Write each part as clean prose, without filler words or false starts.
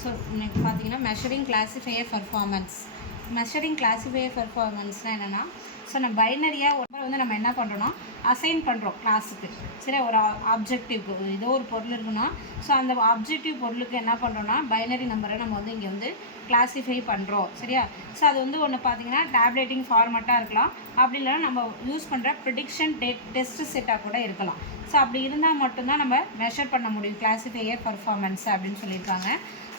So இன்னைக்கு பார்த்தீங்கன்னா measuring classifier பர்ஃபார்மன்ஸ்னால் என்னென்னா, ஸோ நம்ம பைனரியாக ஒரு வந்து நம்ம என்ன பண்ணுறோன்னா அசைன் பண்ணுறோம் கிளாஸுக்கு. சரியா, ஒரு ஆப்ஜெக்டிவ்க்கு ஏதோ ஒரு பொருள் இருக்குன்னா, ஸோ அந்த ஆப்ஜெக்டிவ் பொருளுக்கு என்ன பண்ணுறோன்னா பைனரி நம்பரை நம்ம வந்து இங்கே வந்து கிளாஸிஃபை பண்ணுறோம். சரியா, ஸோ அது வந்து ஒன்று பார்த்தீங்கன்னா டேப்லெட்டிங் ஃபார்மேட்டாக இருக்கலாம், அப்படி இல்லைன்னா நம்ம யூஸ் பண்ணுற ப்ரிடிக்ஷன் டெஸ்ட் செட்டாக கூட இருக்கலாம். ஸோ அப்படி இருந்தால் மட்டும்தான் நம்ம மெஷர் பண்ண முடியும் கிளாசிஃபையர் பர்ஃபார்மன்ஸ் அப்படின்னு சொல்லியிருக்காங்க.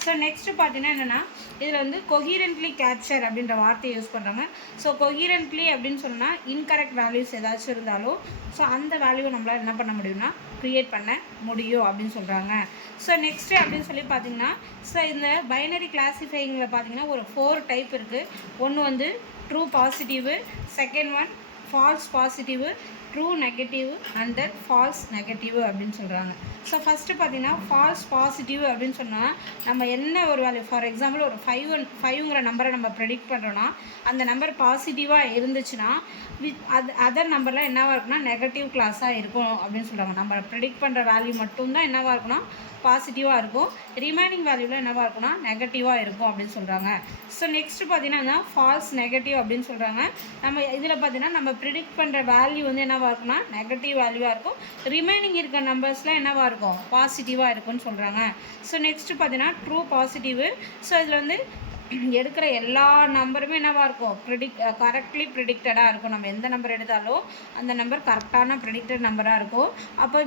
ஸோ நெக்ஸ்ட்டு பார்த்தீங்கன்னா என்னென்னா, இதில் வந்து கொஹீரண்ட்லி கேப்சர் அப்படின்ற வார்த்தையை யூஸ் பண்ணுறாங்க. ஸோ கொஹீரண்ட்லி அப்படின்னு சொன்னால் இன்கரெக்ட் வேல்யூஸ் ஏதாச்சும் இருந்தாலும் ஸோ அந்த வேல்யூவை நம்மளால் என்ன பண்ண முடியும்னா க்ரியேட் பண்ண முடியும் அப்படின்னு சொல்கிறாங்க. ஸோ நெக்ஸ்ட்டு அப்படின்னு சொல்லி பார்த்தீங்கன்னா, ஸோ இந்த பைனரி கிளாஸிஃபைங்கில் பார்த்தீங்கன்னா ஒரு 4 டைப் இருக்குது. ஒன்று வந்து true positive, second one false positive, true negative and then false negative அப்படின்னு சொல்கிறாங்க. ஸோ ஃபஸ்ட்டு பார்த்தீங்கன்னா ஃபால்ஸ் பாசிட்டிவ் அப்படின்னு சொன்னால் நம்ம என்ன ஒரு வேல்யூ, ஃபார் எக்ஸாம்பிள் ஒரு 5ங்கிற நம்பரை நம்ம ப்ரெடிக்ட் பண்ணுறோன்னா அந்த நம்பர் பாசிட்டிவாக இருந்துச்சுன்னா அதர் நம்பர்லாம் என்னவாக இருக்குன்னா நெகட்டிவ் கிளாஸாக இருக்கும் அப்படின்னு சொல்கிறாங்க. நம்ம ப்ரெடிக்ட் பண்ணுற வேல்யூ மட்டும்தான் என்னவாக இருக்குன்னா பாசிட்டிவாக இருக்கும், ரிமைனிங் வேல்யூவில் என்னவாக இருக்குன்னா நெகட்டிவாக இருக்கும் அப்படின்னு சொல்கிறாங்க. ஸோ நெக்ஸ்ட்டு பார்த்தீங்கன்னா ஃபால்ஸ் நெகட்டிவ் அப்படின்னு சொல்கிறாங்க. நம்ம இதில் பார்த்தீங்கன்னா நம்ம ப்ரிடிக்ட் பண்ணுற வேல்யூ வந்து என்னவாக இருக்குன்னா நெகட்டிவ் வேல்யூவாக இருக்கும், ரிமைனிங் இருக்க நம்பர்ஸ்லாம் என்னவாக இருக்கும் பாசிட்டிவாக இருக்கும்னு சொல்கிறாங்க. ஸோ நெக்ஸ்ட்டு பார்த்தீங்கன்னா ட்ரூ பாசிட்டிவ். ஸோ இதில் வந்து எடுக்கிற எல்லா நம்பருமே என்னவாக இருக்கும் கரெக்ட்லி ப்ரிடிக்டடாக இருக்கும். நம்ம எந்த நம்பர் எடுத்தாலும் அந்த நம்பர் கரெக்டான ப்ரிடிக்டட் நம்பராக இருக்கும். அப்போ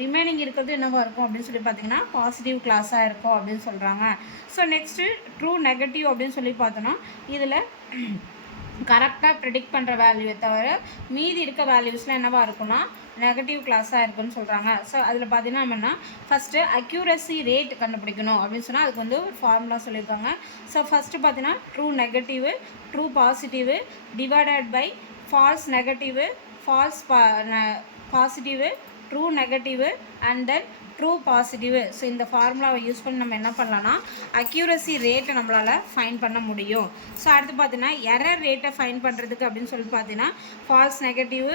ரிமைனிங் இருக்கிறது என்னவாக இருக்கும் அப்படின்னு சொல்லி பார்த்தீங்கன்னா பாசிட்டிவ் கிளாஸாக இருக்கும் அப்படின்னு சொல்கிறாங்க. ஸோ நெக்ஸ்ட்டு ட்ரூ நெகட்டிவ் அப்படின்னு சொல்லி பார்த்தோன்னா இதில் கரெக்டாக ப்ரிடிக்ட் பண்ணுற வேல்யூவை தவிர மீதி இருக்க வேல்யூஸ்லாம் என்னவாக இருக்குன்னா நெகட்டிவ் கிளாஸாக இருக்குன்னு சொல்கிறாங்க. ஸோ அதில் பார்த்தீங்கன்னா நம்மனா ஃபஸ்ட்டு அக்யூரசி ரேட் கண்டுபிடிக்கணும் அப்படின்னு சொன்னால் அதுக்கு வந்து ஒரு ஃபார்முலா சொல்லியிருக்காங்க. ஸோ ஃபஸ்ட்டு பார்த்தீங்கன்னா true negative, true positive divided by false negative, false positive, true negative and then true positive. So இந்த ஃபார்முலாவை யூஸ் பண்ணி நம்ம என்ன பண்ணலான்னா அக்யூரசி ரேட்டை நம்மளால் ஃபைன் பண்ண முடியும். ஸோ அடுத்து பார்த்தீங்கன்னா எரர் ரேட்டை ஃபைன் பண்ணுறதுக்கு அப்படின்னு சொல்லி பார்த்தீங்கன்னா false negative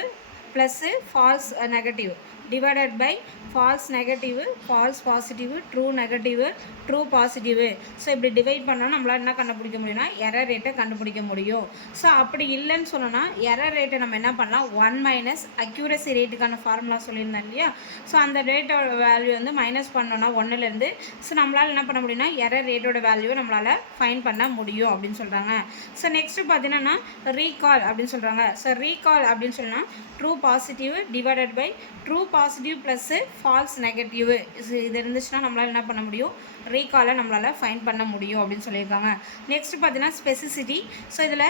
plus false negative divided by false negative, false positive, true negative, true positive. So இப்படி டிவைட் பண்ணால் நம்மளால் என்ன கண்டுபிடிக்க முடியும்னா எரர் ரேட்டை கண்டுபிடிக்க முடியும். ஸோ அப்படி இல்லைன்னு சொன்னோன்னா எரர் ரேட்டை நம்ம என்ன பண்ணலாம் 1 மைனஸ் அக்யூரசி ரேட்டுக்கான ஃபார்முலா சொல்லியிருந்தேன் இல்லையா. ஸோ அந்த ரேட்டோட வேல்யூ வந்து மைனஸ் பண்ணோன்னா 1லேருந்து ஸோ நம்மளால் என்ன பண்ண முடியும்னா எரர் ரேட்டோட வேல்யூவை நம்மளால் ஃபைன் பண்ண முடியும் அப்படின்னு சொல்கிறாங்க. ஸோ நெக்ஸ்ட்டு பார்த்தீங்கன்னா ரீகால் அப்படின்னு சொல்கிறாங்க. ஸோ ரீகால் அப்படின்னு சொன்னால் true positive divided by true positive plus false negative. இது இருந்துச்சுன்னா நம்மளால் என்ன பண்ண முடியும் ரீகாலை நம்மளால் ஃபைன் பண்ண முடியும் அப்படின்னு சொல்லியிருக்காங்க. நெக்ஸ்ட் பார்த்தீங்கன்னா ஸ்பெசிசிட்டி. ஸோ இதில்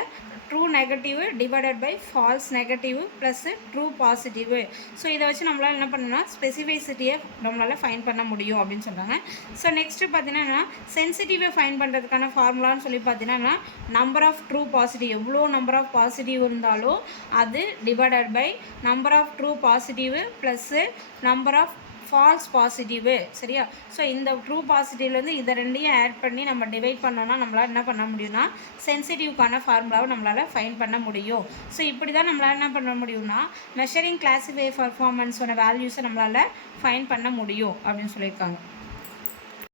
true negative divided by false negative plus true positive. So இதை வச்சு நம்மளால் என்ன பண்ணணும்னா ஸ்பெசிஃபைசிட்டியை நம்மளால் ஃபைன் பண்ண முடியும் அப்படின்னு சொல்கிறாங்க. ஸோ நெக்ஸ்ட்டு பார்த்தீங்கன்னா சென்சிட்டிவை ஃபைன் பண்ணுறதுக்கான ஃபார்முலான்னு சொல்லி பார்த்தீங்கன்னா நம்பர் ஆஃப் ட்ரூ பாசிட்டிவ், எவ்வளோ நம்பர் ஆஃப் பாசிட்டிவ் இருந்தாலும் அது divided by number of true positive plus number of false positive. சரியா, ஸோ இந்த ட்ரூ பாசிட்டிவ்லேருந்து இதை ரெண்டையும் ஆட் பண்ணி நம்ம டிவைட் பண்ணோன்னா நம்மளால் என்ன பண்ண முடியும்னா சென்சிட்டிவ்க்கான ஃபார்முலாவை நம்மளால் ஃபைன் பண்ண முடியும். ஸோ இப்படி தான் நம்மளால் என்ன பண்ண முடியும்னா மெஷரிங் கிளாசிஃபை பர்ஃபார்மன்ஸோட வேல்யூஸை நம்மளால் ஃபைன் பண்ண முடியும் அப்படின்னு சொல்லியிருக்காங்க.